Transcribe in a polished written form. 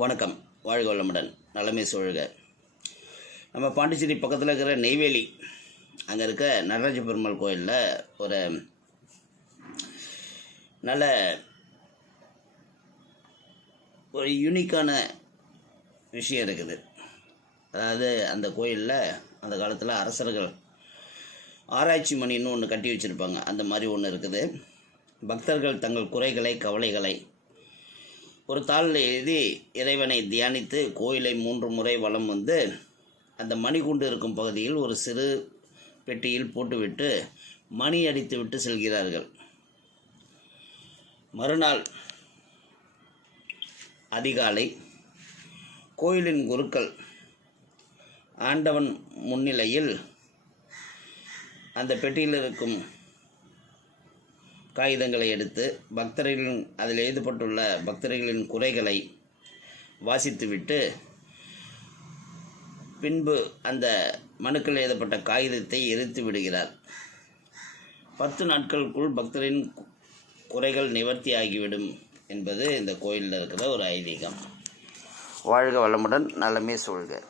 வணக்கம். வாழ்க வளமுடன், நலமே சூழ்க. நம்ம பாண்டிச்சேரி பக்கத்தில் இருக்கிற நெய்வேலி அங்கே இருக்க நடராஜ பெருமாள் கோயிலில் ஒரு நல்ல ஒரு யூனிக்கான விஷயம் இருக்குது. அதாவது அந்த கோயிலில் அந்த காலத்தில் அரசர்கள் ஆராய்ச்சி மணின்னு ஒன்று கட்டி வச்சுருப்பாங்க. அந்த மாதிரி ஒன்று இருக்குது. பக்தர்கள் தங்கள் குறைகளை கவலைகளை ஒரு தாளில் எழுதி இறைவனை தியானித்து கோயிலை 3 முறை வலம் வந்து அந்த மணிகுண்டு இருக்கும் பகுதியில் ஒரு சிறு பெட்டியில் போட்டுவிட்டு மணி அடித்து விட்டு செல்கிறார்கள். மறுநாள் அதிகாலை கோயிலின் குருக்கள் ஆண்டவன் முன்னிலையில் அந்த பெட்டியில் இருக்கும் காகிதங்களை எடுத்து பக்தர்களின் அதில் எழுதப்பட்டுள்ள பக்தர்களின் குறைகளை வாசித்துவிட்டு பின்பு அந்த மனுக்கள் எழுதப்பட்ட காகிதத்தை எரித்து விடுகிறார். 10 நாட்களுக்குள் பக்தரின் குறைகள் நிவர்த்தி ஆகிவிடும் என்பது இந்த கோயிலில் இருக்கிற ஒரு ஐதீகம். வாழ்க வளமுடன், நலமே சூழ்க.